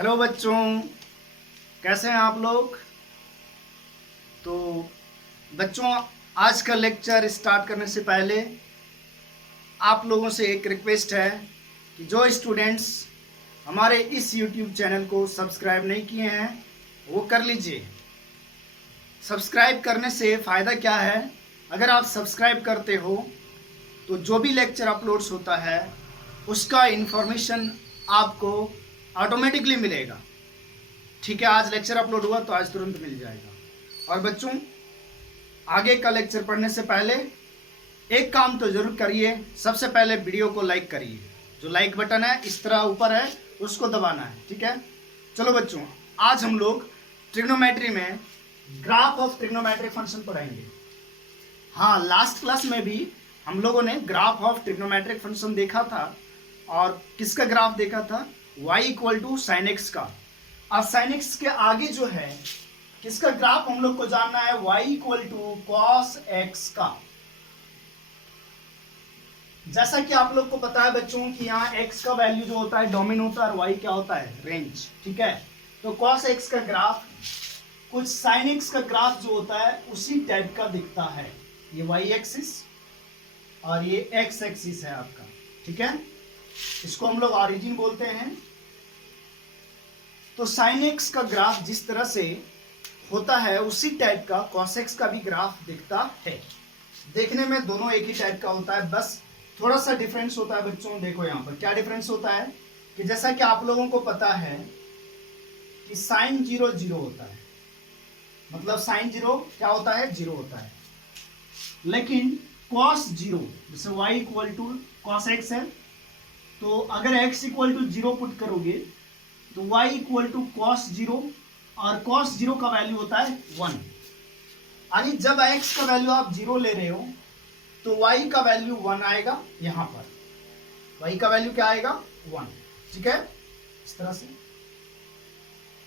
Hello बच्चों, कैसे हैं आप लोग। तो बच्चों, आज का लेक्चर स्टार्ट करने से पहले आप लोगों से एक रिक्वेस्ट है कि जो स्टूडेंट्स हमारे इस यूट्यूब चैनल को सब्सक्राइब नहीं किए हैं वो कर लीजिए। सब्सक्राइब करने से फ़ायदा क्या है, अगर आप सब्सक्राइब करते हो तो जो भी लेक्चर अपलोड्स होता है उसका इन्फॉर्मेशन आपको ऑटोमेटिकली मिलेगा। ठीक है, आज लेक्चर अपलोड हुआ तो आज तुरंत मिल जाएगा। और बच्चों, आगे का लेक्चर पढ़ने से पहले एक काम तो जरूर करिए। सबसे पहले वीडियो को लाइक करिए। जो लाइक बटन है इस तरह ऊपर है, उसको दबाना है। ठीक है, चलो बच्चों, आज हम लोग ट्रिग्नोमेट्री में ग्राफ ऑफ ट्रिग्नोमेट्रिक फंक्शन पढ़ेंगे। हाँ, लास्ट क्लास में भी हम लोगों ने ग्राफ ऑफ ट्रिग्नोमेट्रिक फंक्शन देखा था। और किसका ग्राफ देखा था? y equal to sine x का। अब साइन एक्स के आगे जो है किसका ग्राफ हम लोग को जानना है? y equal to cos x का। जैसा कि आप लोग को पता है बच्चों कि यहाँ x का वैल्यू जो होता है डोमेन होता है और y क्या होता है? रेंज। ठीक है, तो कॉस एक्स का ग्राफ कुछ साइन एक्स का ग्राफ जो होता है उसी टाइप का दिखता है। ये y एक्सिस और ये x एक्सिस है आपका। ठीक है, इसको हम लोग ऑरिजिन बोलते हैं। तो साइन एक्स का ग्राफ जिस तरह से होता है उसी टाइप का कॉस एक्स का भी ग्राफ दिखता है। देखने में दोनों एक ही टाइप का होता है, बस थोड़ा सा डिफरेंस होता है बच्चों। देखो यहाँ पर क्या डिफरेंस होता है कि जैसा कि आप लोगों को पता है कि साइन 0 0 होता है, मतलब साइन 0 क्या होता है? 0 होता है। लेकिन कॉस 0, जैसे y equal to cos x है, तो अगर x इक्वल टू 0 पुट करोगे तो y इक्वल टू कॉस 0, और कॉस 0 का वैल्यू होता है 1। यानी जब x का वैल्यू आप 0 ले रहे हो तो y का वैल्यू 1 आएगा। यहां पर y का वैल्यू क्या आएगा? 1। ठीक है, इस तरह से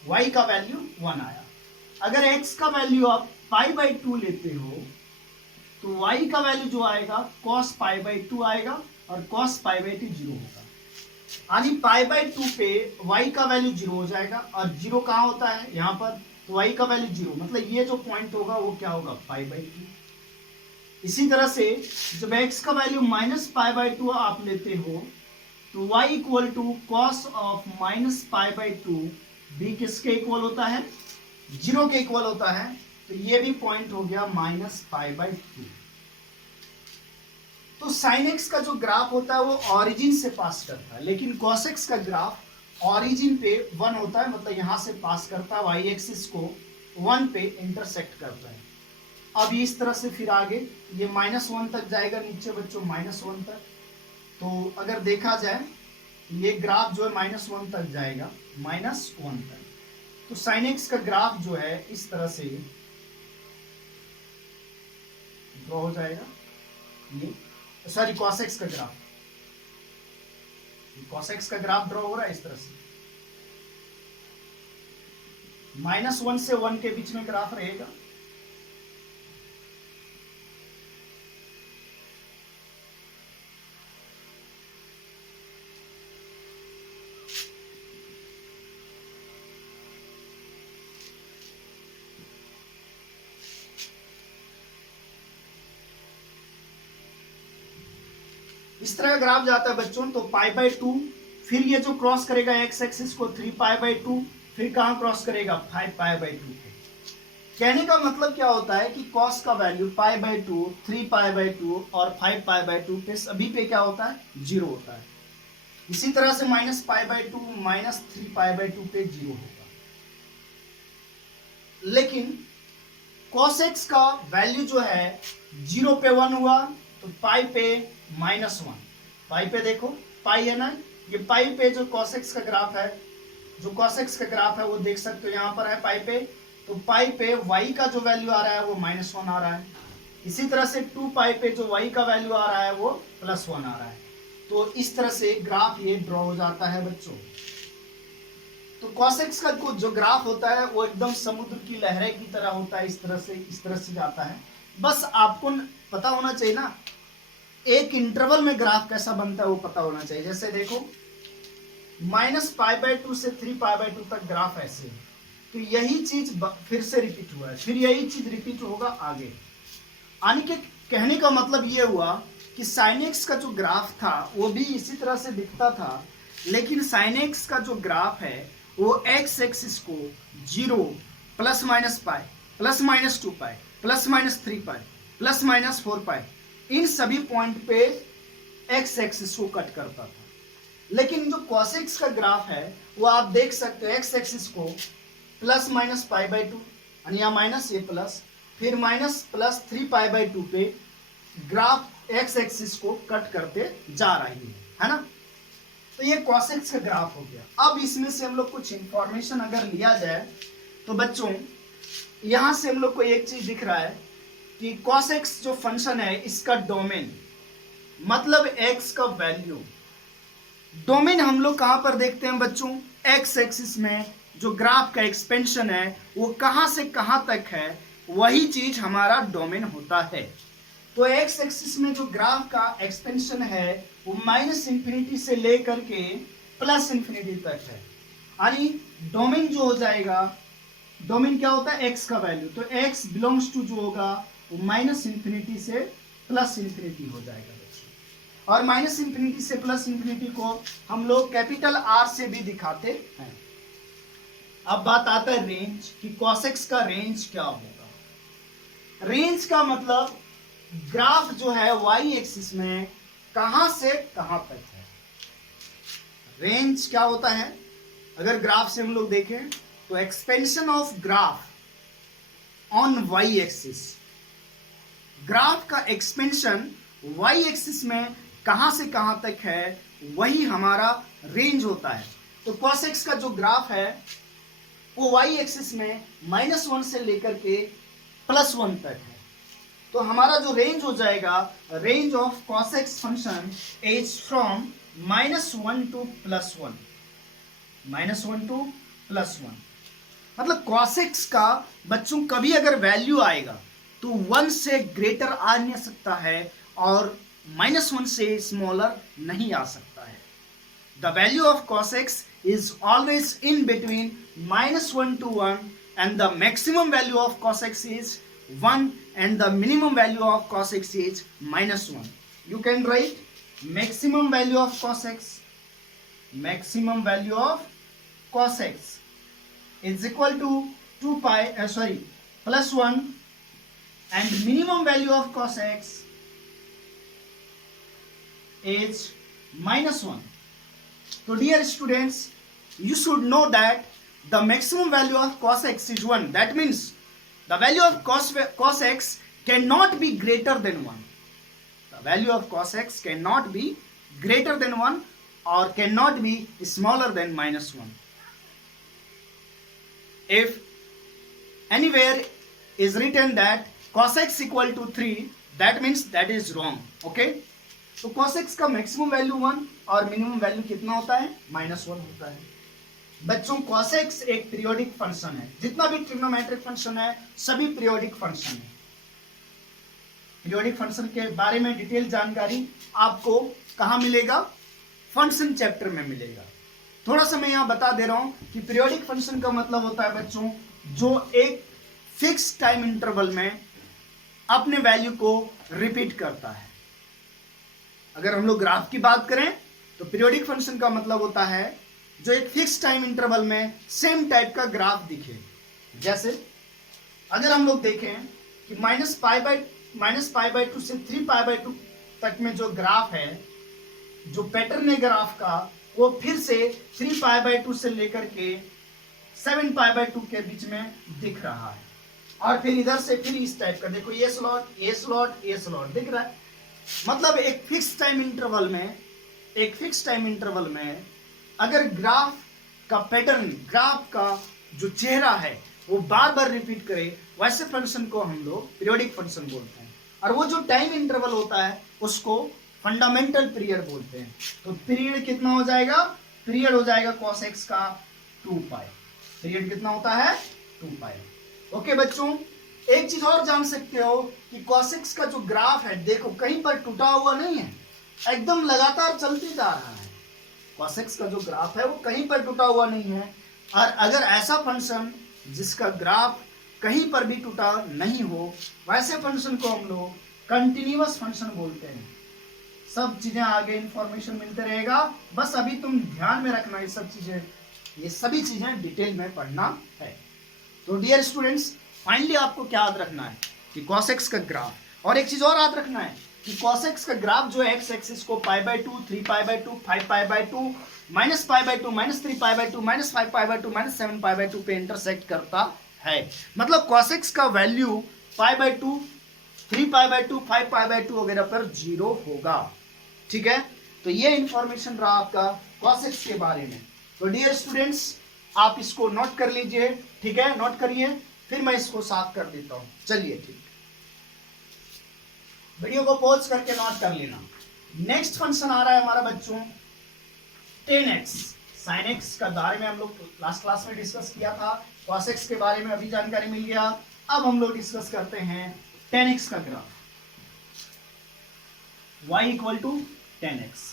y का वैल्यू 1 आया। अगर x का वैल्यू आप π/2 लेते हो तो y का वैल्यू जो आएगा cos π/2 आएगा, और cos π/2 0 होगा। यानी π/2 पे y का वैल्यू 0 हो जाएगा, और 0 कहाँ होता है? यहाँ पर। तो y का वैल्यू 0, मतलब ये जो पॉइंट होगा वो क्या होगा? π/2। इसी तरह से जब x का वैल्यू -π/2 आप लेते हो तो y equal to cos of -π/2 भी किसके इक्वल होता है? 0 के इक्वल होता है। तो ये भी पॉइंट हो गया -π/2। तो साइन एक्स का जो ग्राफ होता है वो ऑरिजिन से पास करता है, लेकिन कॉस एक्स का ग्राफ ऑरिजिन पे 1 होता है, मतलब यहां से पास करता है, वाई एक्सिस को 1 पे इंटरसेक्ट करता है। अब इस तरह से फिर आगे ये -1 तक जाएगा नीचे बच्चों, -1 तक। तो अगर देखा जाए ये ग्राफ जो है -1 तक जाएगा, -1 तक। तो साइन एक्स का ग्राफ जो है इस तरह से ड्रॉ हो जाएगा। ये सॉरी, कॉस एक्स का ग्राफ, कॉस एक्स का ग्राफ ड्रॉ हो रहा है इस तरह से। -1 से 1 के बीच में ग्राफ रहेगा। इस तरह का ग्राफ जाता है बच्चों। तो π/2, फिर ये जो क्रॉस करेगा x एक्सिस को 3π/2, फिर कहां क्रॉस करेगा? 5π/2 पे। कहने का मतलब क्या होता है कि cos का वैल्यू π/2, 3π/2 और 5π/2 पे सभी पे क्या होता है? 0 होता है। इसी तरह से -π/2, -3π/2 पे 0 होगा। लेकिन cos x का वैल्यू जो है 0 पे 1 हुआ, तो पाई पे -1। पाई पे देखो, पाई है ना, ये पाई पे जो cos x का ग्राफ है, जो cos x का ग्राफ है वो देख सकते हो, यहाँ पर है पाई पे। तो पाई पे y का जो वैल्यू आ रहा है वो -1 आ रहा है। इसी तरह से 2 पाई पे जो y का वैल्यू आ रहा है वो +1 आ रहा है। तो इस तरह से ग्राफ ये ड्रॉ हो जाता है बच्चों। तो cos x का जो ग्राफ होता है वो एकदम समुद्र की लहरें की तरह होता है, इस तरह से जाता है। बस आपको पता होना चाहिए ना, एक इंटरवल में ग्राफ कैसा बनता है वो पता होना चाहिए। जैसे देखो -π/2 से 3π/2 तक ग्राफ ऐसे, तो यही चीज फिर से रिपीट हुआ है, फिर यही चीज रिपीट होगा आगे। यानी कि कहने का मतलब ये हुआ कि sin x का जो ग्राफ था वो भी इसी तरह से दिखता था, लेकिन sin x का जो ग्राफ है वो x एक्सिस को 0 ±π ±2π ±3π ±4π इन सभी पॉइंट पे x एक्सिस को कट करता था। लेकिन जो cos x का ग्राफ है वो आप देख सकते हो x एक्सिस को ±π/2 यानी यहाँ माइनस ये प्लस, फिर -+3π/2 पे ग्राफ x एक्सिस को कट करते जा रही है ना। तो ये cos x का ग्राफ हो गया। अब इसमें से हम लोग कुछ इंफॉर्मेशन अगर लिया जाए तो बच्चों यहां से हम लोग को एक चीज दिख रहा है कि cos x जो फंक्शन है इसका डोमेन मतलब x का वैल्यू, डोमेन हम लोग कहां पर देखते हैं बच्चों, x एक्सिस में जो ग्राफ का एक्सपेंशन है वो कहां से कहां तक है, वही चीज हमारा डोमेन होता है। तो x एक्सिस में जो ग्राफ का एक्सपेंशन है वो -∞ से लेकर के +∞ तक है, यानी डोमेन जो हो जाएगा, डोमेन क्या होता है x का वैल्यू, तो x बिलोंग्स टू जो होगा वो -∞ से +∞ हो जाएगा बच्चों। और -∞ से +∞ को हम लोग कैपिटल R से भी दिखाते हैं। अब बात आता है रेंज कि cos x का रेंज क्या होगा। रेंज का मतलब ग्राफ जो है y एक्सिस में कहां से कहां तक है। रेंज क्या होता है, अगर ग्राफ से हम लोग देखें तो expansion of graph on y axis, graph का एक्सपेंशन y एक्सिस में कहां से कहां तक है वही हमारा रेंज होता है। तो cos x का जो ग्राफ है वो y एक्सिस में -1 से लेकर के +1 तक है। तो हमारा जो रेंज हो जाएगा, range of cos x function is from -1 to +1, -1 to +1। मतलब cos x का बच्चों कभी अगर वैल्यू आएगा तो 1 से ग्रेटर आ नहीं सकता है और -1 से स्मॉलर नहीं आ सकता है। The value of cos x is always in between -1 to 1 and the maximum value of cos x is 1 and the minimum value of cos x is -1. You can write maximum value of cos x, maximum value of cos x is equal to +1 and minimum value of cos x is -1. So dear students, you should know that the maximum value of cos x is 1. That means the value of cos x cannot be greater than 1. The value of cos x cannot be greater than 1 or cannot be smaller than -1. If anywhere is written that cos x equal to 3, that means that is wrong. Okay? तो cos x का maximum value 1 और minimum value कितना होता है, -1 होता है। बच्चों cos x एक पीरियोडिक फंक्शन है, जितना भी ट्रिग्नोमेट्रिक फंक्शन है सभी पीरियोडिक फंक्शन है। पीरियोडिक फंक्शन के बारे में डिटेल जानकारी आपको कहां मिलेगा, फंक्शन चैप्टर में मिलेगा। थोड़ा सा मैं यहां बता दे रहा हूं कि पीरियोडिक फंक्शन का मतलब होता है बच्चों जो एक फिक्स टाइम इंटरवल में अपने वैल्यू को रिपीट करता है। अगर हम लोग ग्राफ की बात करें तो पीरियोडिक फंक्शन का मतलब होता है जो एक फिक्स टाइम इंटरवल में सेम टाइप का ग्राफ दिखे। जैसे अगर हम लोग देखें कि -π/2 से 3π/2 तक में जो ग्राफ है, जो पैटर्न है ग्राफ का वो फिर से 3π/2 से लेकर के 7π/2 के बीच में दिख रहा है। और फिर इधर से फिर इस टाइप का देखो, ये स्लॉट ये स्लॉट ये स्लॉट दिख रहा है। मतलब एक फिक्स टाइम इंटरवल में अगर ग्राफ का पैटर्न, ग्राफ का जो चेहरा है वो बार बार रिपीट करे, वैसे फंक्शन को हम लोग पीरियोडिक फंक्शन बोलते हैं। और वो जो टाइम इंटरवल होता है उसको फंडामेंटल पीरियड बोलते हैं। तो पीरियड कितना हो जाएगा, पीरियड हो जाएगा cos x का 2π। पीरियड कितना होता है, 2π। ओके बच्चों, एक चीज और जान सकते हो कि cos x का जो ग्राफ है देखो कहीं पर टूटा हुआ नहीं है, एकदम लगातार चलते जा रहा है। cosx का जो ग्राफ है वो कहीं पर टूटा हुआ नहीं है। और अगर ऐसा फंक्शन जिसका ग्राफ कहीं पर भी टूटा नहीं हो, वैसे फंक्शन को हम लोग कंटिन्यूअस फंक्शन बोलते हैं। सब चीजें आगे इंफॉर्मेशन मिलते रहेगा, बस अभी तुम ध्यान में रखना ये सब चीजें, ये सभी चीजें डिटेल में पढ़ना है। तो डियर स्टूडेंट्स, फाइनली आपको क्या याद रखना है कि cos x का ग्राफ, और एक चीज और याद रखना है कि cos x का ग्राफ जो है x एक्सिस को π/2, 3π/2, 5π/2, -π/2, -3π/2, -5π/2, -7π/2 पे इंटरसेक्ट करता है। मतलब cos x का वैल्यू π/2, 3π/2, 5π/2 वगैरह पर 0 होगा। ठीक है, तो ये इंफॉर्मेशन रहा आपका cos x के बारे में। तो डियर स्टूडेंट्स, आप इसको नोट कर लीजिए। ठीक है, नोट करिए, फिर मैं इसको साफ कर देता हूं। चलिए ठीक, वीडियो को पॉज करके नोट कर लेना। नेक्स्ट फंक्शन आ रहा है हमारा बच्चों tan x sin x का बारे में हम लोग लास्ट क्लास में डिस्कस किया था। cos x के बारे में अभी जानकारी मिल गया। अब हम लोग डिस्कस करते हैं tan x का graph, y equal to tan x।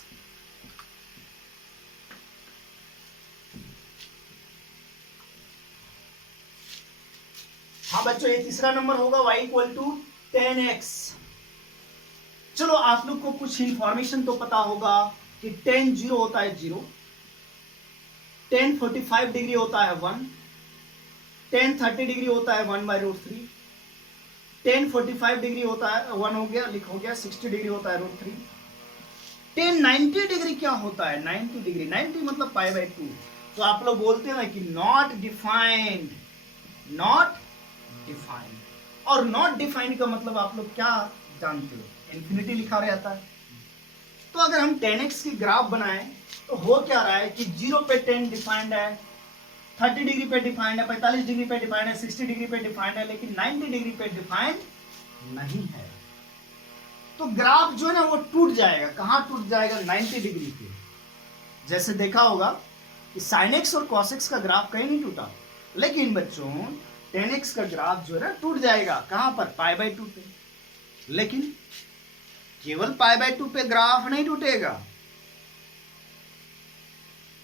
हाँ बच्चों, ये तीसरा नंबर होगा y equal to tan x। चलो, आप लोग को कुछ इंफॉर्मेशन तो पता होगा कि tan 0 होता है 0, tan 45 डिग्री होता है 1, tan 30 डिग्री होता है 1/√3, tan 45 डिग्री होता है 1 हो गया, लिख हो गया, 60 डिग्री होता है √3। tan 90 डिग्री क्या होता है? 90 डिग्री, 90 मतलब π/2। तो आप लोग बोलते हैं ना कि नॉट डिफाइंड, नॉट डिफाइंड। और नॉट डिफाइंड का मतलब आप लोग क्या जानते हो? इन्फिनिटी लिखा रहता है। तो अगर हम tan x की ग्राफ बनाएं तो हो क्या रहा है कि 0 पे tan डिफाइंड है, 30 डिग्री पे डिफाइंड है, 45 डिग्री पे डिफाइंड है, 60 डिग्री पे डिफाइंड है, लेकिन 90 डिग्री पे डिफाइंड नहीं है। तो ग्राफ जो है ना वो टूट जाएगा। कहां टूट जाएगा? 90 डिग्री पे। जैसे देखा होगा कि sin x और cos x का ग्राफ कहीं नहीं टूटा, लेकिन बच्चों tan x का ग्राफ जो है ना टूट जाएगा। कहां पर? π/2 पे। लेकिन केवल π/2 पे ग्राफ नहीं टूटेगा,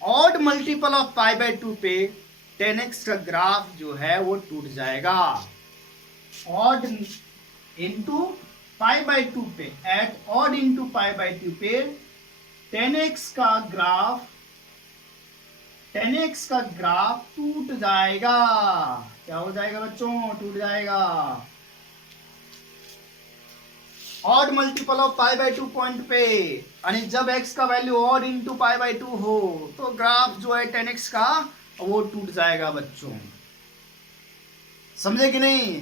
ऑड मल्टीपल ऑफ π/2 पे tan x का ग्राफ जो है वो टूट जाएगा। ऑड इंटू π/2 पे, एट ऑड इंटू π/2 पे tan x का ग्राफ टूट जाएगा। क्या हो जाएगा बच्चों? टूट जाएगा। ऑड मल्टीपल ऑफ π/2 पॉइंट पे, यानी जब x का वैल्यू ऑड इंटू π/2 हो तो ग्राफ जो है tan x का वो टूट जाएगा बच्चों। समझे कि नहीं?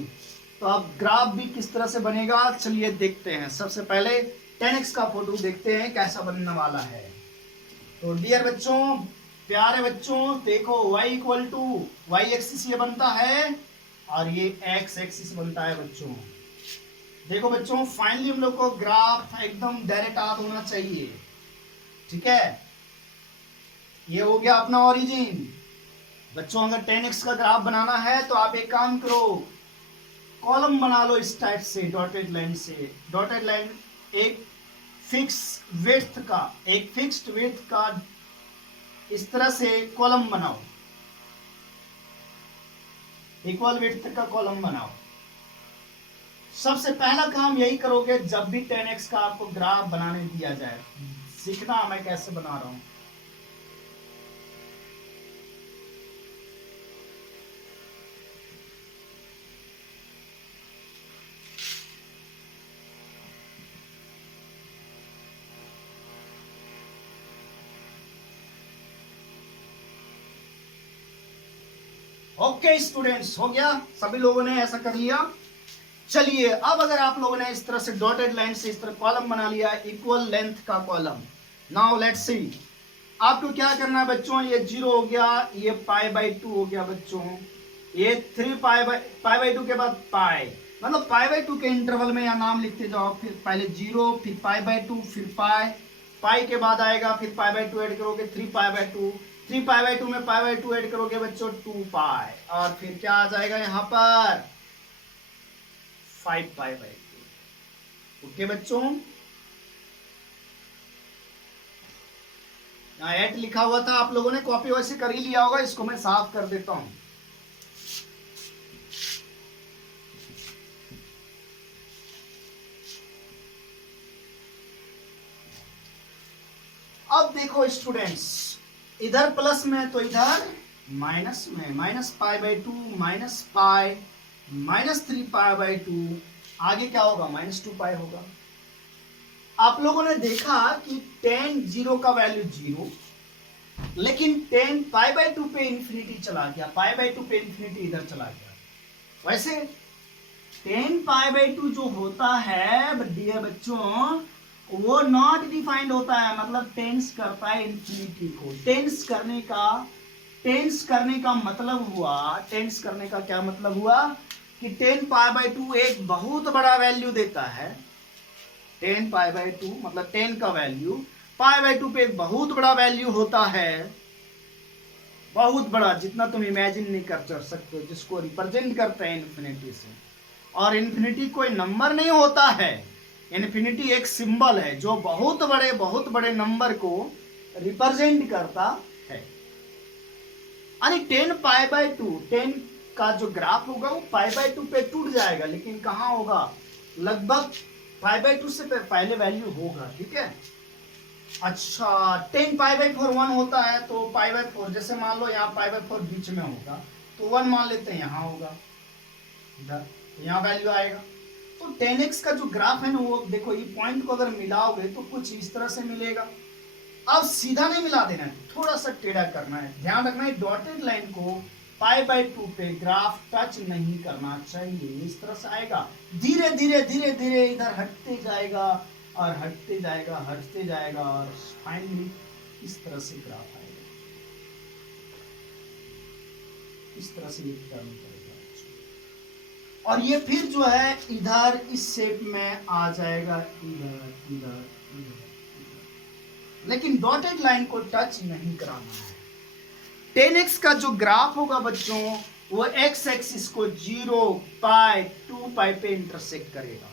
तो अब ग्राफ भी किस तरह से बनेगा चलिए देखते हैं। सबसे पहले tan x का फोटो देखते हैं कैसा बनने वाला है। तो डियर बच्चों, प्यारे बच्चों, देखो y equal to y axis ये बनता है और ये x एक्सिस बनता है बच्चों। देखो बच्चों, फाइनली हम लोग को ग्राफ एकदम डायरेक्ट याद होना चाहिए। ठीक है, ये हो गया अपना ओरिजिन। बच्चों, अगर tan x का ग्राफ बनाना है तो आप एक काम करो, कॉलम बना लो इस टाइप से, डॉटेड लाइन से। डॉटेड लाइन एक फिक्स्ड विड्थ का इस तरह से कॉलम बनाओ, इक्वल विड्थ का कॉलम बनाओ। सबसे पहला काम यही करोगे जब भी tan x का आपको ग्राफ बनाने दिया जाए। सीखना मैं कैसे बना रहा हूं। ओके स्टूडेंट्स, हो गया? सभी लोगों ने ऐसा कर लिया। चलिए, अब अगर आप लोगों ने इस तरह से डॉटेड लाइन से इस तरह कॉलम बना लिया, इक्वल लेंथ का कॉलम। नाउ लेट्स सी, आपको क्या करना है बच्चों? ये 0 हो गया, ये π/2 हो गया बच्चों, ये 3π/2 के बाद पाई, मतलब π/2 के इंटरवल में यहाँ नाम लिखते जाओ। फिर पहले 0, फिर π/2, फिर पाई के बाद आएगा, फिर π/2 ऐड करोगे 3π/2, 3π/2 में π/2 ऐड करोगे बच्चों 2π, और फिर क्या आ जाएगा यहाँ पर 5π/2। ओके बच्चों, यहाँ 8 लिखा हुआ था, आप लोगों ने कॉपी वैसे कर ही लिया होगा, इसको मैं साफ कर देता हूं। अब देखो स्टूडेंट्स, इधर प्लस में तो इधर माइनस में, -π/2 -π -3π/2, आगे क्या होगा -2π होगा। आप लोगों ने देखा कि tan 0 का वैल्यू 0, लेकिन tan π/2 पे इंफिनिटी चला गया, π/2 पे इंफिनिटी इधर चला गया। वैसे tan π/2 जो होता है डियर बच्चों, वो नॉट डिफाइंड होता है, मतलब टेंस करता है इंफिनिटी को। टेंस करने का मतलब हुआ, टेंस करने का क्या मतलब हुआ कि tan π/2 एक बहुत बड़ा वैल्यू देता है। tan π/2 मतलब tan का वैल्यू π/2 पे एक बहुत बड़ा वैल्यू होता है, बहुत बड़ा, जितना तुम इमेजिन नहीं कर सकते, जिसको रिप्रेजेंट करते हैं इन्फिनिटी से। और इन्फिनिटी कोई नंबर नहीं होता है, इन्फिनिटी एक सिंबल है जो बहुत बड़े नंबर को रिप्रेजेंट करता है। यानी tan π/2, tan का जो ग्राफ होगा वो π/2 पे टूट जाएगा, लेकिन कहाँ होगा, लगभग π/2 से पहले वैल्यू होगा, ठीक है। अच्छा, tan π/4 1 होता है, तो π/4 जैसे मान लो यहाँ π/4 बीच में होगा, तो 1 मान लेते हैं, यहाँ होगा, इधर यहाँ वैल्यू आएगा। तो tan x का जो ग्राफ है ना, वो देखो, ये पॉइंट को अगर मिलाओगे तो कुछ इस तरह से मिलेगा। अब सीधा नहीं मिला देना है, थोड़ा सा टेढ़ा करना है, ध्यान रखना है डॉटेड लाइन को π/2 पे ग्राफ टच नहीं करना चाहिए, इस तरह से आएगा, धीरे धीरे इधर हटते जाएगा और हटते जाएगा और फाइनली इस तरह से ग्राफ आएगा, इस तरह से ये टर्न करेगा, और ये फिर जो है इधर इस शेप में आ जाएगा, इधर, लेकिन डॉटेड लाइन को टच नहीं कराना है। tan x का जो ग्राफ होगा बच्चों, वो x एक्सिस को 0 π 2π पे इंटरसेक्ट करेगा।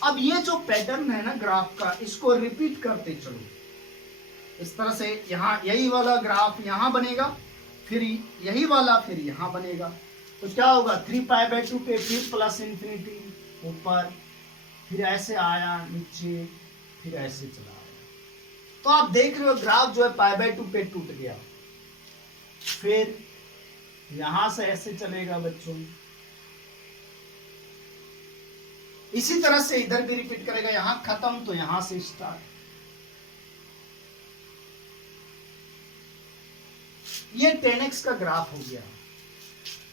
अब ये जो पैटर्न है ना ग्राफ का, इसको रिपीट करते चलो, इस तरह से यहाँ यही वाला ग्राफ यहाँ बनेगा, फिर यही वाला, फिर यहाँ बनेगा, तो क्या होगा 3π/2 पे फिर प्लस इंफिनिटी ऊपर, फिर ऐसे आया नीचे, फिर ऐसे चला आया। तो आप देख रहे हो ग्राफ जो है π/2 पे टूट गया, फिर यहां से ऐसे चलेगा बच्चों, इसी तरह से इधर भी रिपीट करेगा, यहां खत्म तो यहां से स्टार्ट। ये tan x का ग्राफ हो गया।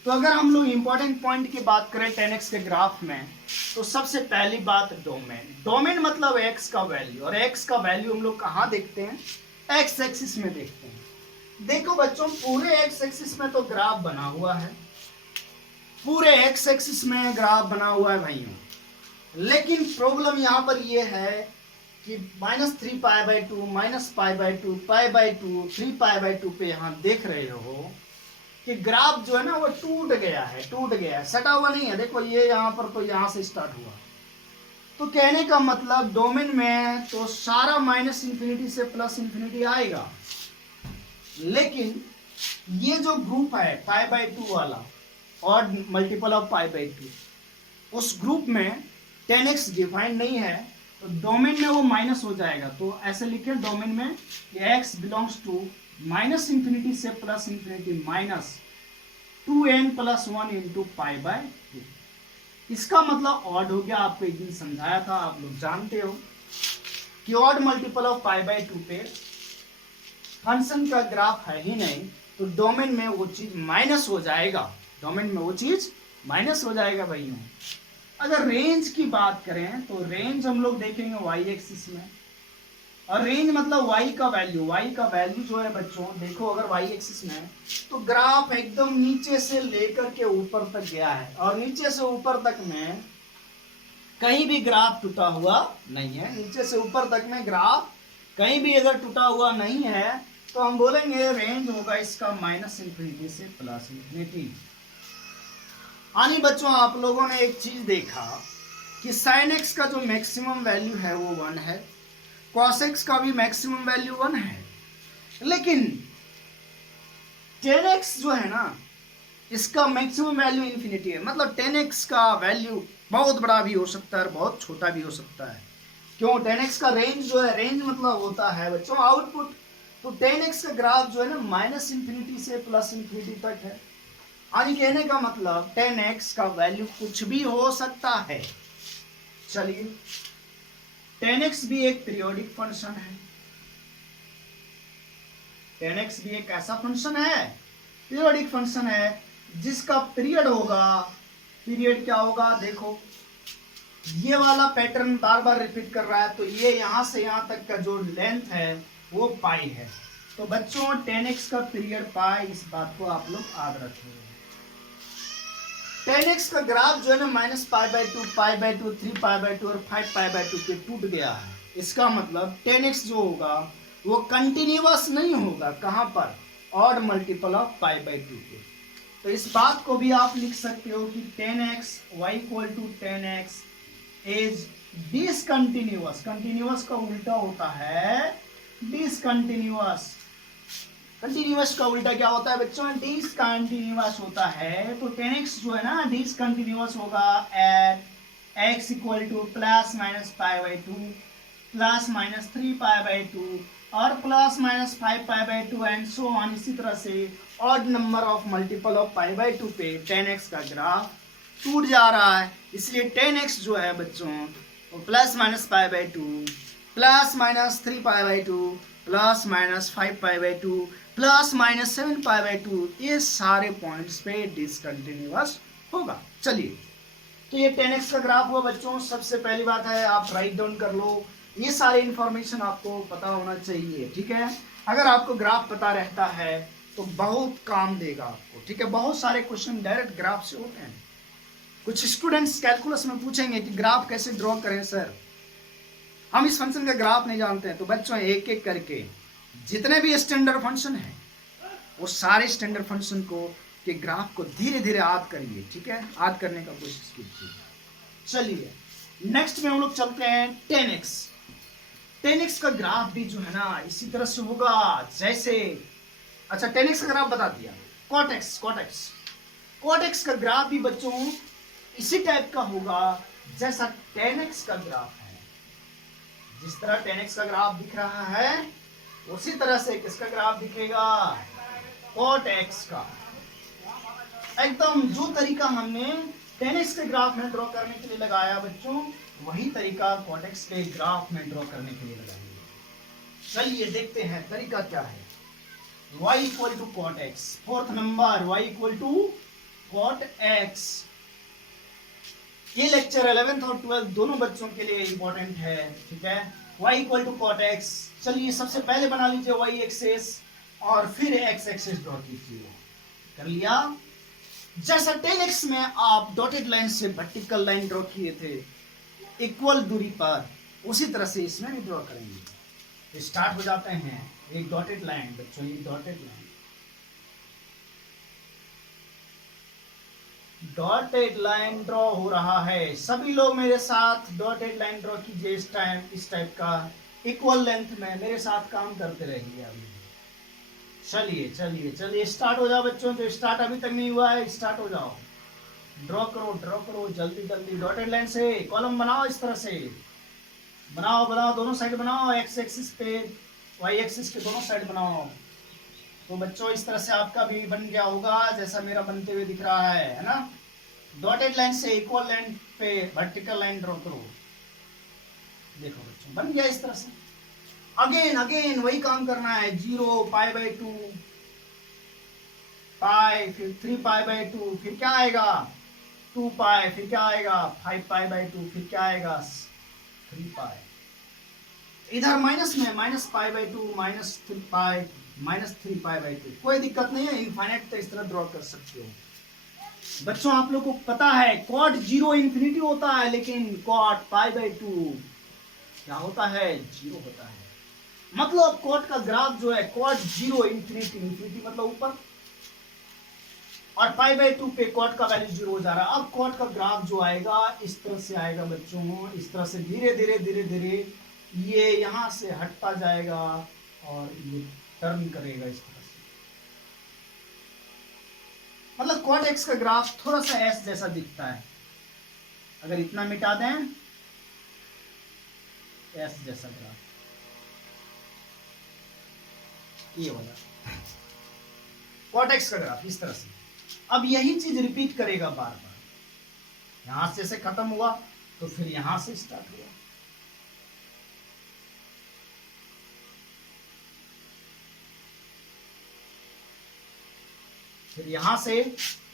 तो अगर हम लोग इंपॉर्टेंट पॉइंट की बात करें tan x के ग्राफ में, तो सबसे पहली बात डोमेन मतलब x का वैल्यू, और x का वैल्यू हम लोग कहाँ देखते हैं, x एक्सिस में देखते हैं। देखो बच्चों, पूरे x एक्सिस में तो ग्राफ बना हुआ है, पूरे x एक्सिस में ग्राफ बना हुआ है भाइयों, लेकिन प्रॉब्लम यहाँ पर ये है कि -3π/2 -π/2 π/2 3π/2 पे यहाँ देख रहे हो कि ग्राफ जो है ना वो टूट गया है, सटा हुआ नहीं है। देखो ये यहाँ पर तो यहाँ से स्टार्ट हुआ, तो कहने का मतलब डोमेन में तो सारा -इंफिनिटी से +इंफिनिटी आएगा, लेकिन ये जो ग्रुप है π/2 वाला और मल्टीपल ऑफ π/2, उस ग्रुप में tan x डिफाइंड नहीं है, तो डोमेन में वो माइनस हो जाएगा। तो ऐसे लिखे डोमेन में x बिलोंग्स टू -इंफिनिटी से +इंफिनिटी -2n + 1 इंटू π/2। इसका मतलब ऑड हो गया, आपको एक दिन समझाया था, आप लोग जानते हो कि ऑड मल्टीपल ऑफ π/2 पे फंक्शन का ग्राफ है ही नहीं, तो डोमेन में वो चीज माइनस हो जाएगा, डोमेन में वो चीज माइनस हो जाएगा भाइयों। अगर रेंज की बात करें तो रेंज हम लोग देखेंगे y एक्सिस में, और रेंज मतलब y का वैल्यू जो है बच्चों, देखो अगर y एक्सिस में तो ग्राफ एकदम नीचे से लेकर के ऊपर तक गया है, और नीचे से ऊपर तक में कहीं भी ग्राफ टूटा हुआ नहीं है, नीचे से ऊपर तक में ग्राफ कहीं भी अगर टूटा हुआ नहीं है, तो हम बोलेंगे रेंज होगा इसका -इंफिनिटी से +इंफिनिटी। यानी बच्चों आप लोगों ने एक चीज देखा कि sin x का जो मैक्सिमम वैल्यू है वो 1 है, cos x का भी मैक्सिमम वैल्यू 1 है, लेकिन 10x जो है ना, इसका मैक्सिमम वैल्यू इन्फिनिटी है। मतलब 10x का वैल्यू बहुत बड़ा भी हो सकता है और बहुत छोटा भी हो सकता है। क्यों? 10x का रेंज जो है, रेंज मतलब होता है बच्चों आउटपुट। तो 10x का ग्राफ जो है ना माइनस इंफिनिटी से प्लस इंफिनिटी तक है। यानी कहने का मतलब 10x का वैल्यू कुछ भी हो सकता है। चलिए, 10x भी एक पीरियोडिक फंक्शन है। 10x भी एक ऐसा फंक्शन है, पीरियोडिक फंक्शन है, जिसका पीरियड होगा, पीरियड क्या होगा, देखो ये वाला पैटर्न बार बार रिपीट कर रहा है, तो ये यहां से यहां तक का जो लेंथ है वो पाई है। तो बच्चों 10x का पीरियड पाई, इस बात को आप लोग याद रखेंगे। 10x का ग्राफ जो है ना माइनस π/2, π/2, 3π/2 और 5π/2 पे टूट गया है। इसका मतलब 10x जो होगा वो कंटिन्यूअस नहीं होगा, कहां पर, ऑड मल्टीपल ऑफ π/2 पे। तो इस बात को भी आप लिख सकते हो कि 10x y equal to 10x is discontinuous. Continuous का उल्टा होता है डिसकंटिन्यूअस। कंटिन्यूअस का उल्टा क्या होता है बच्चों? डिसकंटिन्यूअस होता है। तो 10x जो है ना डिसकंटिन्यूअस होगा at x equal to plus minus π/2, plus minus 3π/2 और plus minus 5π/2 and so on. इसी तरह से odd number of multiple of π/2 पे 10x का ग्राफ टूट जा रहा है। इसलिए 10x जो है बच्चों plus minus π/2, plus minus 3π/2, plus minus 5π/2, plus minus 7π/2, ये सारे पॉइंट्स पे डिसकंटिन्यूअस होगा। चलिए, तो ये 10x का ग्राफ हुआ बच्चों। सबसे पहली बात है आप राइट डाउन कर लो, ये सारे इंफॉर्मेशन आपको पता होना चाहिए, ठीक है। अगर आपको ग्राफ पता रहता है तो बहुत काम देगा आपको, ठीक है। बहुत सारे क्वेश्चन डायरेक्ट ग्राफ से होते हैं। कुछ स्टूडेंट्स कैलकुलस में पूछेंगे कि ग्राफ कैसे ड्रॉ करें सर, हम इस फंक्शन का ग्राफ नहीं जानते हैं। तो बच्चों एक एक करके जितने भी स्टैंडर्ड फंक्शन है वो सारे स्टैंडर्ड फंक्शन को के ग्राफ को धीरे धीरे याद करिए, ठीक है, याद करने का कोशिश कीजिए। चलिए नेक्स्ट में हम लोग चलते हैं 10x। 10x का ग्राफ भी जो है ना इसी तरह से होगा जैसे, अच्छा 10x का ग्राफ बता दिया। cot x का ग्राफ भी बच्चों इसी टाइप का होगा जैसा 10x का ग्राफ है। जिस तरह 10x का ग्राफ दिख रहा है उसी तरह से किसका ग्राफ दिखेगा, cot x का। एकदम जो तरीका हमने 10x के ग्राफ में ड्रॉ करने के लिए लगाया बच्चों, वही तरीका cot x के ग्राफ में ड्रॉ करने के लिए लगाएंगे। चलिए देखते हैं तरीका क्या है। y equal to cot x, fourth number y equal to cot x। ये लेक्चर 11th और 12th दोनों बच्चों के लिए इंपॉर्टेंट है, ठीक है। y equal to cot x। चलिए सबसे पहले बना लीजिए y एक्सिस और फिर x एक्सिस ड्रॉ कीजिए। कर लिया। जैसा 10x में आप डॉटेड लाइन से वर्टिकल लाइन ड्रॉ किए थे इक्वल दूरी पर, उसी तरह से इसमें भी ड्रॉ करेंगे। स्टार्ट हो जाते हैं। एक डॉटेड लाइन बच्चों, ये dotted line, dotted line draw हो रहा है। सभी लोग मेरे साथ डॉटेड लाइन ड्रॉ कीजिए। इस टाइप का इक्वल लेंथ में मेरे साथ काम करते रहिए अभी। चलिए चलिए चलिए स्टार्ट हो जाओ बच्चों, जो स्टार्ट अभी तक नहीं हुआ है स्टार्ट हो जाओ। ड्रॉ करो जल्दी जल्दी। डॉटेड लाइन से कॉलम बनाओ, इस तरह से बनाओ दोनों साइड बनाओ। एक्स एक्सिस पे वाई एक्सिस के दोनों साइड बनाओ। तो बच्चों इस तरह से आपका भी बन गया होगा जैसा मेरा बनते हुए दिख रहा है ना। डॉटेड लाइन से इक्वल लाइन पे वर्टिकल लाइन ड्रॉ करो। देखो बच्चों बन गया इस तरह से। अगेन वही काम करना है। 0 π/2 पाई, फिर 3π/2, फिर क्या आएगा 2π, फिर क्या आएगा 5π/2, फिर क्या आएगा 3π। इधर माइनस में माइनस π/2 माइनस 3π/2, कोई दिक्कत नहीं है। इनफाइनाइट तो इस तरह ड्रॉ कर सकते हो। बच्चों आप लोग को पता है cot 0 इंफिनिटी होता है, लेकिन cot π/2 क्या होता है, 0 होता है। मतलब cot का ग्राफ जो है cot 0 इंफिनिटी मतलब ऊपर, और π/2 पे cot का वैल्यू 0 हो जा रहा है। अब cot का ग्राफ जो आएगा इस तरह से आएगा बच्चों, इस तरह से धीरे धीरे ये यहां से हटता जाएगा और ये टर्न करेगा इस तरह से। मतलब क्वाड एक्स का ग्राफ थोड़ा सा एस जैसा दिखता है। अगर इतना मिटा दें, एस जैसा ग्राफ, ये वाला क्वाड एक्स का ग्राफ इस तरह से। अब यही चीज रिपीट करेगा बार बार। यहां से ऐसे खत्म हुआ तो फिर यहां से स्टार्ट हुआ। फिर यहां से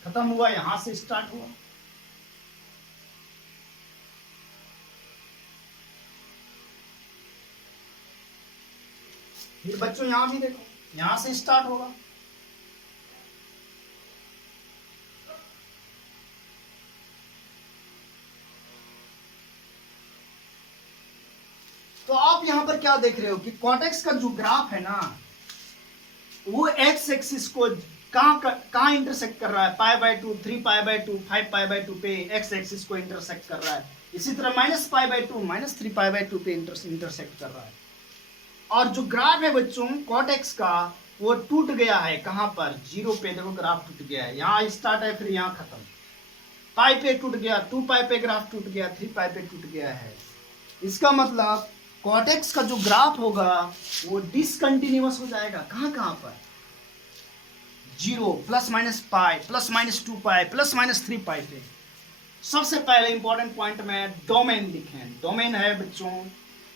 खत्म हुआ, यहां से स्टार्ट हुआ। फिर बच्चों यहां भी देखो, यहां से स्टार्ट होगा। तो आप यहां पर क्या देख रहे हो कि कॉटेक्स का जो ग्राफ है ना, वो एक्स एक्सिस को कहां इंटरसेक्ट कर रहा है, π/2, 3π/2, 5π/2 पे एक्स एक्सिस को इंटरसेक्ट कर रहा है। इसी तरह -π/2, -3π/2 पे इंटरसेक्ट कर रहा है। और जो ग्राफ है बच्चों कॉटेक्स का, वो टूट गया है। कहां पर? 0 पे। देखो ग्राफ टूट गया है, यहां स्टार्ट है फिर यहां खत्म। पाई पे टूट गया, 2π पे ग्राफ टूट गया, 3π पे टूट गया है। इसका मतलब कॉटेक्स का जो ग्राफ होगा वो डिसकंटिन्यूअस हो जाएगा। कहां कहां पर? 0, ±π, ±2π, ±3π पे। सबसे पहले इंपॉर्टेंट पॉइंट में डोमेन लिखें। डोमेन है बच्चों,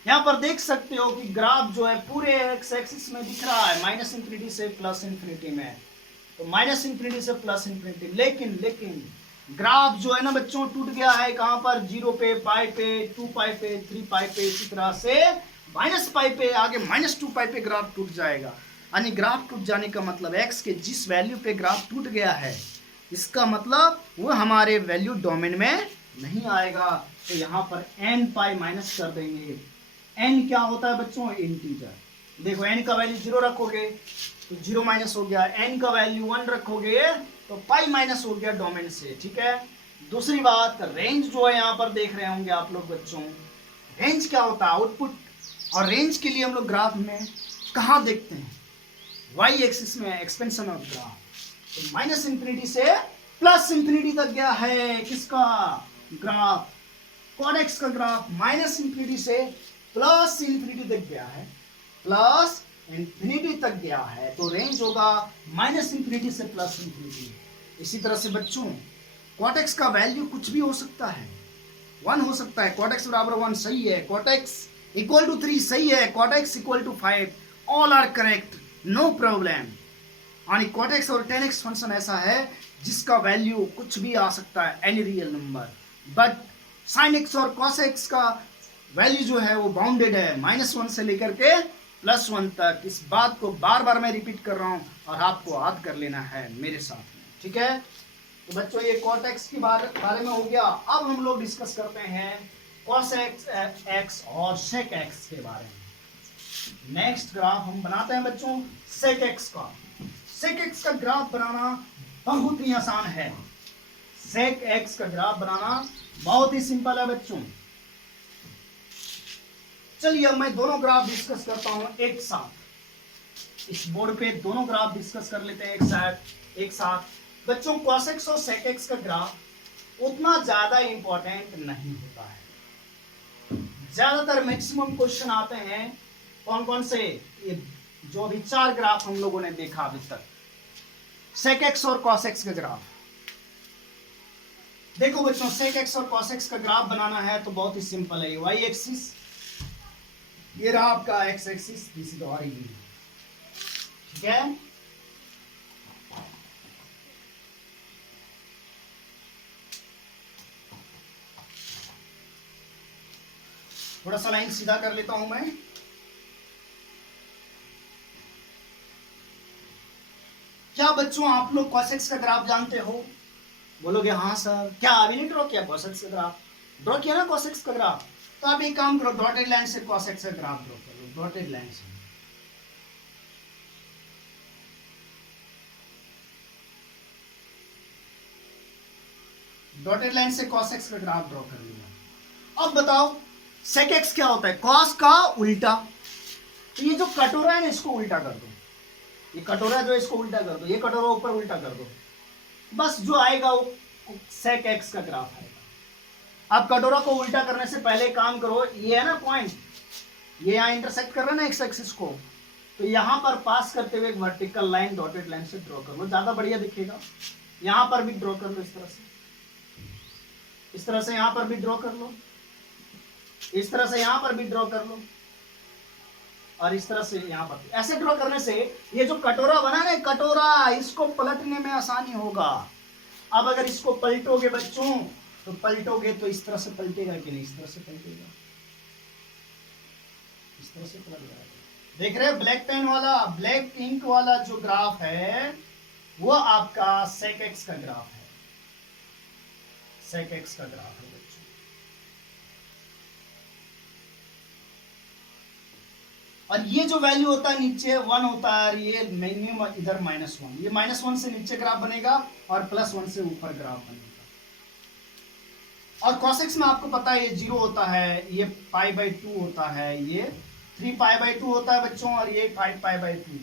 यहां पर देख सकते हो कि ग्राफ जो है पूरे एक्स एक्सिस में दिख रहा है, -∞ से +∞ में। तो -∞ से +∞। लेकिन ग्राफ जो है ना बच्चों टूट गया है। कहां पर? 0 पे, पाई पे, 2π पे, 3π पे। इसी तरह से -π पे, आगे -2π पे ग्राफ टूट जाएगा। यानी ग्राफ टूट जाने का मतलब एक्स के जिस वैल्यू पे ग्राफ टूट गया है, इसका मतलब वो हमारे वैल्यू डोमेन में नहीं आएगा। तो यहां पर n π माइनस कर देंगे। n क्या होता है बच्चों? इंटीजर। देखो n का वैल्यू 0 रखोगे तो 0 माइनस हो गया, n का वैल्यू 1 रखोगे तो पाई माइनस हो गया डोमेन से। ठीक है। दूसरी बात, रेंज जो है यहां पर देख रहे होंगे आप लोग बच्चों, रेंज क्या होता है? आउटपुट। और रेंज के लिए हम लोग ग्राफ में कहां देखते हैं? वाई एक्सिस में एक्सपेंशन ऑफ ग्राफ। तो -∞ से +∞ तक गया है किसका ग्राफ? कॉडेक्स का ग्राफ -∞ से +∞ तक गया है, +∞ तक गया है। तो रेंज होगा -∞ से +∞। इसी तरह से बच्चों कॉटेक्स का वैल्यू कुछ भी हो सकता है। 1 हो सकता है, कॉटेक्स बराबर 1 सही है, कॉटेक्स इक्वल टू 3 सही है, cot x equal to 5, all are correct, no problem. यानी कॉटेक्स और tan x फंक्शन ऐसा है जिसका वैल्यू कुछ भी आ सकता है, any real number. But sin x और cos x का वैल्यू जो है वो बाउंडेड है, -1 से लेकर के +1 तक। इस बात को बार बार मैं रिपीट कर रहा हूं और आपको याद कर लेना है मेरे साथ में। ठीक है। तो बच्चों ये cot x के बारे में हो गया। अब हम लोग डिस्कस करते हैं cos x और sec x के बारे में। नेक्स्ट ग्राफ हम बनाते हैं बच्चों sec x का। sec x का ग्राफ बनाना बहुत ही आसान है। sec x का ग्राफ बनाना बहुत ही सिंपल है बच्चों। चलिए अब मैं दोनों ग्राफ डिस्कस करता हूं एक साथ। इस बोर्ड पे दोनों ग्राफ डिस्कस कर लेते हैं एक साथ। बच्चों cos x और sec x का ग्राफ उतना ज्यादा इंपॉर्टेंट नहीं होता है। ज्यादातर मैक्सिमम क्वेश्चन आते हैं कौन कौन से? ये जो अभी 4 ग्राफ हम लोगों ने देखा अभी तक, sec x और cos x का ग्राफ। देखो बच्चों sec x और cos x का ग्राफ बनाना है तो बहुत ही सिंपल है। y एक्सिस, ये रहा आपका x axis, this is origin. ठीक है। थोड़ा सा लाइन सीधा कर लेता हूं मैं। क्या बच्चों आप लोग cos x का ग्राफ जानते हो? बोलोगे हाँ सर। क्या अभी नहीं ड्रॉ किया cos x का ग्राफ? ड्रॉ किया ना cos x का ग्राफ? तो आप एक काम करो, डॉटेड लाइन से cos x का ग्राफ ड्रॉ कर लो, डॉटेड लाइन से। डॉटेड लाइन से cos x का ग्राफ ड्रॉ कर लिया। अब बताओ sec x क्या होता है? cos का उल्टा। तो ये जो कटोरा है ना इसको उल्टा कर दो। ये कटोरा जो है इसको उल्टा कर दो, ये कटोरा ऊपर उल्टा कर दो, बस जो आएगा वो sec x का ग्राफ आएगा। अब कटोरा को उल्टा करने से पहले काम करो, ये है ना पॉइंट, ये यहाँ इंटरसेक्ट कर रहा है ना एक्स एक्सिस को, तो यहाँ पर पास करते हुए एक वर्टिकल लाइन डॉटेड लाइन से ड्रॉ कर लो, ज्यादा बढ़िया दिखेगा। यहाँ पर भी ड्रॉ कर लो इस तरह से, इस तरह से यहाँ पर भी ड्रॉ कर लो, इस तरह से यहाँ पर भी ड्रॉ कर लो, और इस तरह से यहाँ पर। ऐसे ड्रॉ करने से ये जो कटोरा बना ना, कटोरा, इसको पलटने में आसानी होगा। अब अगर इसको पलटोगे बच्चों, तो पलटोगे तो इस तरह से पलटेगा कि नहीं, इस तरह से पलटेगा, इस तरह से पलट जाएगा। देख रहे हैं ब्लैक पेन वाला, ब्लैक इंक वाला जो ग्राफ है वो आपका sec x का ग्राफ है, sec x का ग्राफ है बच्चों। और ये जो वैल्यू होता है नीचे 1 होता है, और ये मिनिमम इधर -1, ये -1 से नीचे ग्राफ बनेगा और +1 से ऊपर ग्राफ बनेगा। और cos x में आपको पता है ये 0 होता है, ये π/2 होता है, ये 3π/2 होता है बच्चों, और ये 5π/2,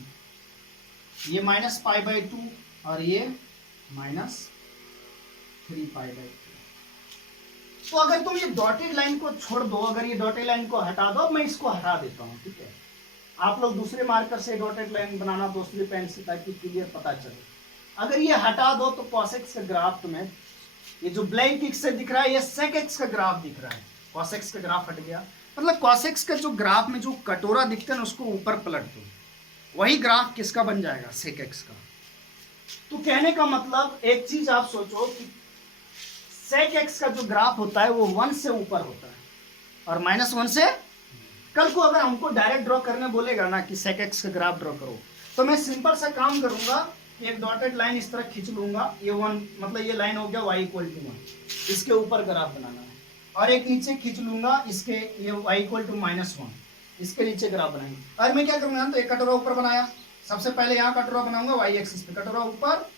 ये -π/2 और ये -3π/2। तो अगर तुम ये डॉटेड लाइन को छोड़ दो, अगर ये डॉटेड लाइन को हटा दो, मैं इसको हटा देता हूं, ठीक है। आप लोग दूसरे मार्कर से डॉटेड लाइन बनाना, दूसरे पेन से, ताकि क्लियर पता चले। अगर ये हटा दो तो cos x का ग्राफ तुम्हें, ये जो ब्लैंक x से दिख रहा है, ये sec x का ग्राफ दिख रहा है। cos x का ग्राफ हट गया, मतलब cos x का जो ग्राफ में जो कटोरा दिखता है ना, उसको ऊपर पलट दो, वही ग्राफ किसका बन जाएगा, sec x का। तो कहने का मतलब एक चीज आप सोचो कि sec x का जो ग्राफ होता है वो 1 से ऊपर होता है, और -1 से। कल को अगर हमको डायरेक्ट ड्रॉ करने बोलेगा ना कि sec x का ग्राफ ड्रॉ करो, तो मैं सिंपल सा काम करूंगा, एक डॉटेड लाइन इस तरह खींच लूंगा, ये 1, मतलब ये लाइन हो गया y = 1, इसके ऊपर ग्राफ बनाना है, और एक नीचे खींच लूंगा इसके, ये y = -1, इसके नीचे ग्राफ बनाएंगे। और मैं क्या करूंगा, तो एक कटोरा ऊपर बनाया, सबसे पहले यहाँ कटोरा बनाऊंगा y एक्सिस पे, कटोरा ऊपर,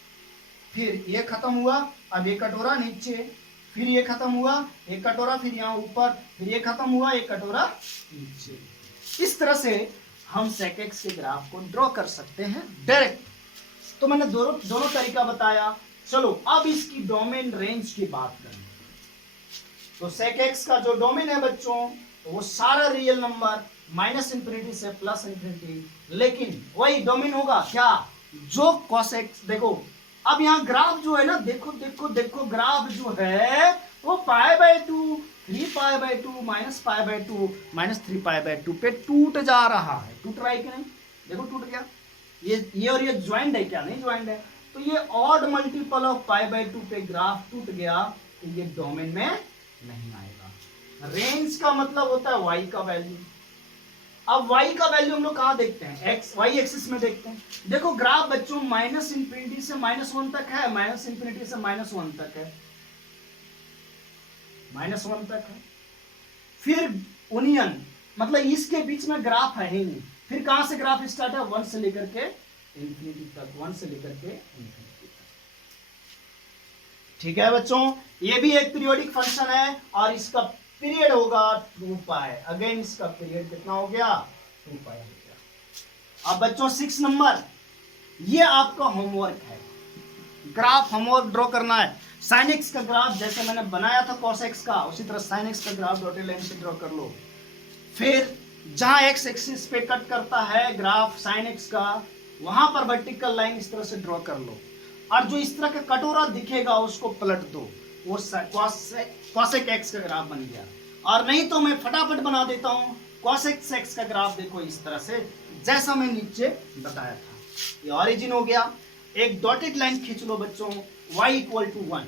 फिर ये खत्म हुआ, अब ये कटोरा नीचे, फिर ये खत्म हुआ, एक कटोरा, फिर यहाँ ऊपर, फिर ये खत्म हुआ, एक कटोरा नीचे। इस तरह से हम sec x के ग्राफ को ड्रॉ कर सकते हैं डायरेक्ट। तो मैंने दोनों तरीका बताया। चलो अब इसकी डोमेन रेंज की बात करें। तो sec x का जो डोमेन है बच्चों, तो वो सारा रियल नंबर -∞ से +∞, लेकिन वही डोमेन होगा क्या, जो cos x। देखो अब यहाँ ग्राफ जो है ना, देखो देखो देखो, ग्राफ जो है वो π/2, 3π/2, -π/2, -3π/2 पे टूट जा रहा है। टूट रहा है कि नहीं, देखो टूट गया। ये और ये ज्वाइंट है क्या, नहीं ज्वाइंट है। तो ये ऑड मल्टीपल ऑफ π/2 पे ग्राफ टूट गया, तो ये डोमेन में नहीं आएगा। रेंज का मतलब होता है y का वैल्यू। अब y का वैल्यू हम लोग कहाँ देखते हैं, y एक्सिस में देखते हैं। देखो ग्राफ बच्चों -∞ से -1 तक है, -∞ से -1 तक है, -1 तक है। फिर यूनियन, मतलब इसके बीच में ग्राफ है ही नहीं। फिर कहां से ग्राफ स्टार्ट है, 1 से लेकर के इंफिनिटी तक, 1 से लेकर के इंफिनिटी तक। ठीक है बच्चों, ये भी एक पीरियोडिक फंक्शन है, और इसका पीरियड होगा 2π। अगेन इसका पीरियड कितना हो गया, 2π हो गया। अब बच्चों 6 नंबर, ये आपका होमवर्क है। ग्राफ होमवर्क ड्रॉ करना है। sin x का ग्राफ जैसे मैंने बनाया था cos x का, उसी तरह sin x का ग्राफ डॉटेड लाइन से ड्रॉ कर लो। फिर जहां x एक्सिस पे कट करता है ग्राफ sin x का, वहां पर वर्टिकल लाइन इस तरह से ड्रॉ कर लो, और जो इस तरह का कटोरा दिखेगा उसको पलट दो, वो cosec x का ग्राफ बन गया। और नहीं तो मैं फटाफट बना देता हूं, cosec x का ग्राफ देखो इस तरह से, जैसा मैं नीचे बताया था। ये ऑरिजिन हो गया। एक डॉटेड लाइन खींच लो बच्चों, y = 1,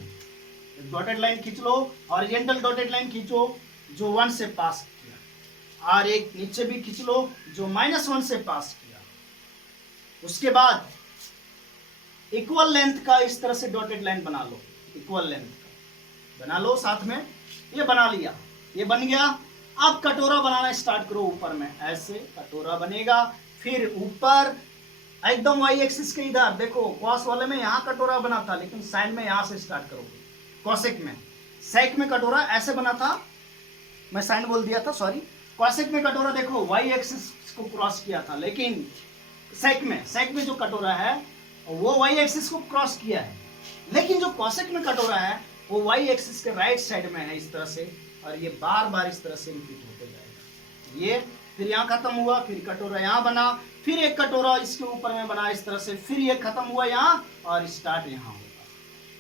डॉटेड लाइन खींच लो, हॉरिजॉन्टल डॉटेड लाइन खींचो जो 1 से पास किया, और एक नीचे भी खींच लो जो -1 से पास किया। उसके बाद इक्वल लेंथ का इस तरह से डॉटेड लाइन बना लो, इक्वल लेंथ का बना लो साथ में। ये बना लिया, ये बन गया। अब कटोरा बनाना स्टार्ट करो ऊपर में, ऐसे कटोरा बनेगा। फिर ऊपर एकदम y एक्सिस के इधर देखो, cos वाले में यहाँ कटोरा बना था, लेकिन sin में यहाँ से स्टार्ट करोगे। cosec में, sec में कटोरा ऐसे बना था, मैं sin बोल दिया था, सॉरी। cosec में कटोरा देखो y एक्सिस को क्रॉस किया था, लेकिन सेक में जो कटोरा है वो वाई एक्सिस को क्रॉस किया है, लेकिन जो कॉसेक में कटोरा है वो वाई एक्सिस के राइट साइड में है इस तरह से, और ये बार बार इस तरह से रिपीट होते जाएगा। ये फिर यहाँ खत्म हुआ, फिर कटोरा यहाँ बना, फिर एक कटोरा इसके ऊपर में बना इस तरह से, फिर ये खत्म हुआ यहाँ और स्टार्ट यहाँ होगा।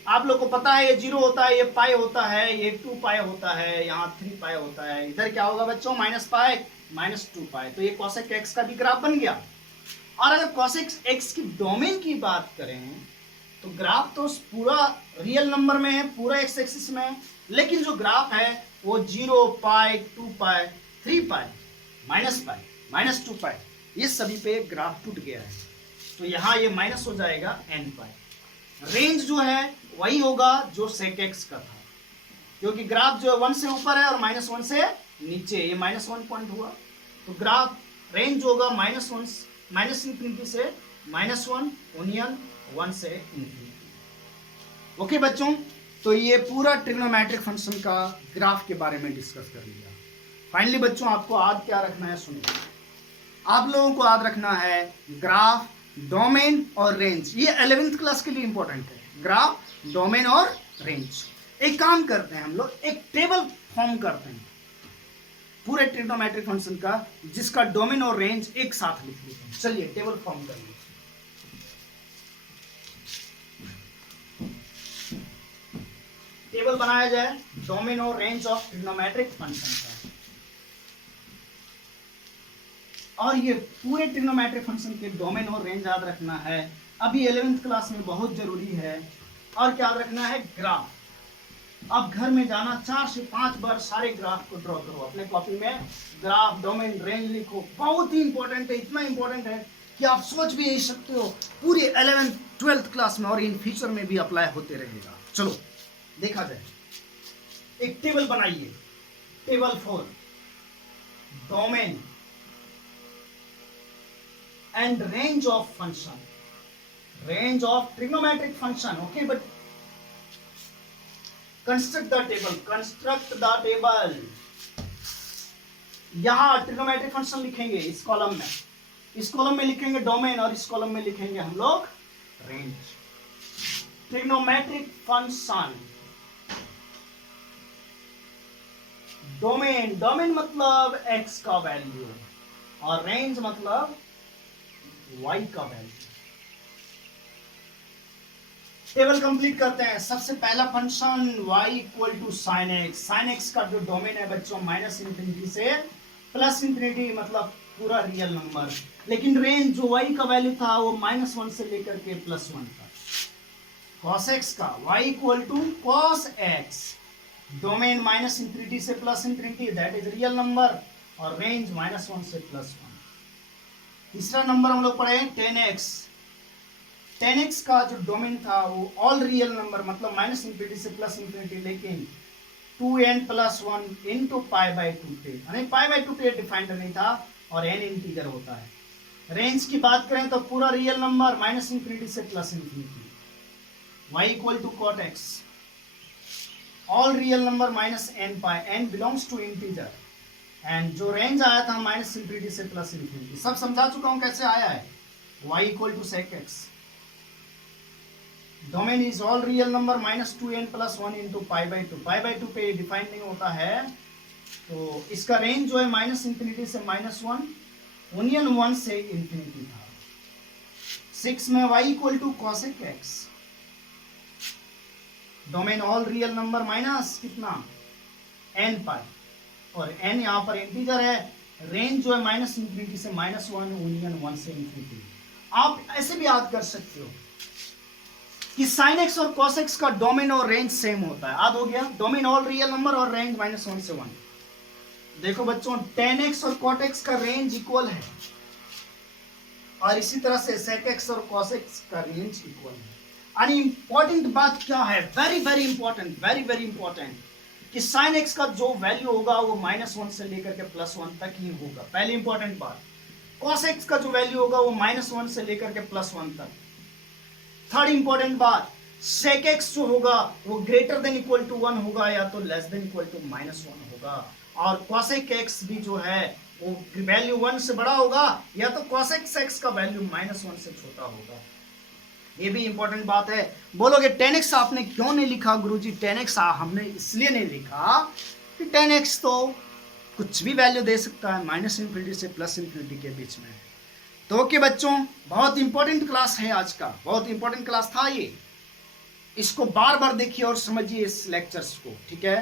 आप लोग को पता है ये 0 होता है, ये पाई होता है, ये 2 पाई होता है, यहाँ 3 पाई होता है, इधर क्या होगा बच्चों माइनस पाई माइनस 2 पाई। तो ये कॉसेक एक्स का भी ग्राफ बन गया। और अगर कॉसेक एक्स की डोमेन की बात करें तो ग्राफ तो पूरा रियल नंबर में है, पूरा एक्स एक्सिस में है, लेकिन जो ग्राफ है वो 0 पाई 2 पाई 3 पाई माइनस 2 पाई ये सभी पे ग्राफ टूट गया है। तो यहाँ ये माइनस हो जाएगा n पाई। रेंज जो है वही होगा जो सेक एक्स का था, क्योंकि ग्राफ जो है 1 से ऊपर है और -1 से नीचे, ये -1 पॉइंट हुआ, तो ग्राफ रेंज होगा माइनस इंफिनिटी से -1 ओनियन 1 से इंफिनिटी। ओके बच्चों, तो ये पूरा ट्रिग्नोमेट्रिक फंक्शन का ग्राफ के बारे में डिस्कस कर लिया। फाइनली बच्चों आपको याद क्या रखना है, सुनिए, आप लोगों को याद रखना है ग्राफ, डोमेन और रेंज। ये 11th क्लास के लिए इंपॉर्टेंट है, ग्राफ, डोमेन और रेंज। एक काम करते हैं, हम लोग एक टेबल फॉर्म करते हैं पूरे ट्रिग्नोमेट्रिक फंक्शन का, जिसका डोमेन और रेंज एक साथ लिख लेते हैं। चलिए टेबल फॉर्म करिए। टेबल बनाया जाए डोमेन और रेंज ऑफ ट्रिग्नोमेट्रिक फंक्शन का। और ये पूरे ट्रिग्नोमेट्रिक फंक्शन के डोमेन और रेंज याद रखना है, अभी 11th क्लास में बहुत जरूरी है। और क्या याद रखना है, ग्राफ। अब घर में जाना 4 से 5 बार सारे ग्राफ को ड्रॉ करो अपने कॉपी में, ग्राफ, डोमेन, रेंज लिखो। बहुत ही इंपॉर्टेंट है, इतना इंपॉर्टेंट है कि आप सोच भी नहीं सकते हो, पूरे 11th 12th क्लास में और इन फ्यूचर में भी अप्लाई होते रहेगा। चलो देखा जाए, एक टेबल बनाइए, table for domain and range of function, range of trigonometric function. Okay, but construct the table. यहां ट्रिग्नोमेट्रिक फंक्शन लिखेंगे इस कॉलम में लिखेंगे डोमेन, और इस कॉलम में लिखेंगे हम लोग रेंज। ट्रिग्नोमेट्रिक फंक्शन डोमेन मतलब x का वैल्यू, और रेंज मतलब y का वैल्यू। टेबल कंप्लीट करते हैं। सबसे पहला function y equal to sine x. Sine x का जो डोमेन है बच्चों -इंफिनिटी से +इंफिनिटी, मतलब पूरा रियल नंबर, लेकिन रेंज जो y का वैल्यू था वो -1 से लेकर के +1 तक। cos x का y equal to cos x, domain -infinity से +infinity, that is real number, और रेंज -1 से +1। तीसरा नंबर हम लोग पढ़े 10x। 10x का जो डोमेन था वो ऑल रियल नंबर, मतलब -इंफिनिटी से +इंफिनिटी, लेकिन 2n+1 इंटू π/2 पे, यानी π/2 पे डिफाइंड नहीं था, और n इंटीजर होता है। रेंज की बात करें तो पूरा रियल नंबर -इंफिनिटी से +infinity, y equal to cot x, all real number -n/, n belongs to integer, and जो रेंज आया था -इंफिनिटी से +इंफिनिटी। सब समझा चुका हूं कैसे आया है। y equal to sec x, domain is all real number -2n+1 into π/2 पे डिफाइन नहीं होता है, तो इसका रेंज जो है -इंफिनिटी से -1, ओनियन 1 से इंफिनिटी था। 6 में y equal to cosec x, domain all real number minus कितना n/, और n यहाँ पर इंटीजर है, रेंज जो है -इंफिनिटी से -1, ओनियन 1 से इंफिनिटी। आप ऐसे भी याद कर सकते हो कि sin x और cos x का डोमेन और रेंज सेम होता है। याद हो गया, डोमेन ऑल रियल नंबर और रेंज -1 से 1। देखो बच्चों 10x और cot x का रेंज इक्वल है, और इसी तरह से sec x और cos x का रेंज इक्वल है। यानी इंपॉर्टेंट बात क्या है, वेरी इंपॉर्टेंट, कि sin x का जो वैल्यू होगा वो -1 से लेकर के +1 तक ही होगा, पहली इंपॉर्टेंट बात। cos x का जो वैल्यू होगा वो -1 से लेकर के +1 तक। थर्ड इंपॉर्टेंट बात, sec x जो होगा वो ग्रेटर देन इक्वल टू 1 होगा, या तो लेस देन इक्वल टू -1 होगा, और cosec x भी जो है वैल्यू 1 से बड़ा होगा या तो cosec x का वैल्यू -1 से छोटा होगा। ये भी इंपॉर्टेंट बात है। बोलोगे 10x आपने क्यों नहीं लिखा गुरुजी? 10x हमने इसलिए नहीं लिखा कि 10x तो कुछ भी वैल्यू दे सकता है, -∞ से +∞ के बीच में। तो ओके बच्चों, बहुत इंपॉर्टेंट क्लास है आज का, बहुत इंपॉर्टेंट क्लास था ये। इसको बार बार देखिए और समझिए इस लेक्चर्स को, ठीक है?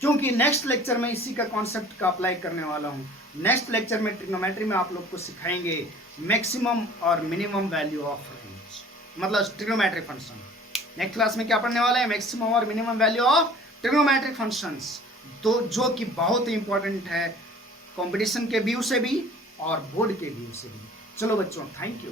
क्योंकि नेक्स्ट लेक्चर में इसी का कॉन्सेप्ट का अप्लाई करने वाला हूँ। नेक्स्ट लेक्चर में ट्रिग्नोमेट्री में आप लोग को सिखाएंगे मैक्सिमम और मिनिमम वैल्यू ऑफ रेंज, मतलब ट्रिग्नोमेट्रिक फंक्शन। नेक्स्ट क्लास में क्या पढ़ने वाले हैं? मैक्सिमम और minimum value of trigonometric functions, तो जो कि बहुत ही इंपॉर्टेंट है कंपटीशन के व्यू से भी और बोर्ड के व्यू से भी। चलो बच्चों, थैंक यू।